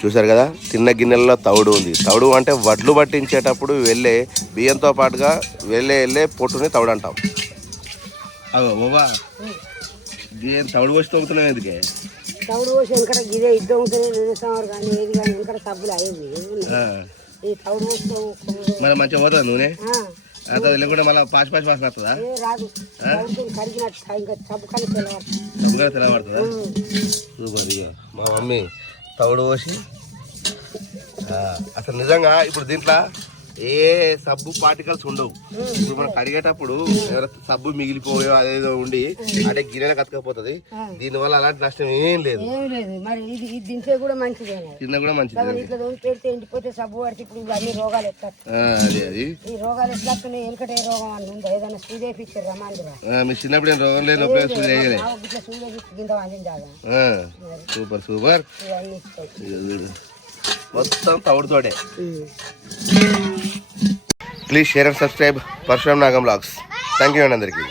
చూసారు కదా? తిన్న గిన్నెలలో తౌడు ఉంది. తౌడు అంటే వడ్లు పట్టించేటప్పుడు వెళ్ళే బియ్యంతో పాటుగా వెళ్ళే వెళ్ళే పొట్టుని తౌడు అంటాం. బాబా తౌడు పోసి తోగుతున్నావు ఎందుకే? తవుడు పోసి వెనకట గిదే కానీ ఏది కానీ వెనకట సబ్బులు అయ్యేది. ఈ తవుడు పోసి మరి మంచిగా పోతుంది నూనె? వెళ్ళకుండా మళ్ళీ పాచి పాచి వాసన వస్తుందా? ఏ రాదు. ఇంకా సబ్బు సూపర్ ఇక మా మమ్మీ తౌడు పోసి అసలు నిజంగా ఇప్పుడు దీంట్లో ఏ సబ్బు పార్టికల్స్ ఉండవు. ఇప్పుడు మనం కడిగేటప్పుడు ఎవరైనా సబ్బు మిగిలిపోయో అదేదో ఉండి అంటే గిన్నెలు కతకపోతుంది. దీనివల్ల అలాంటి నష్టం ఏం లేదు. మరి ఇది కూడా తిన్న కూడా మంచిది. ఇట్లా పెడితే ఎండిపోతే సబ్బు పడితే ఇప్పుడు అన్ని రోగాలు అది అది. ఈ రోగాలు ఎట్లా రోగం అని ఉందా. ఏదైనా రమాందిరా మీ చిన్నప్పుడు ఏం రోగం లేదు చేయలే ఇట్లా సూపర్ సూపర్. మొత్తం తవుడుతోడే please share and subscribe Parashuram Nagam blogs thank you అండి అందరికీ.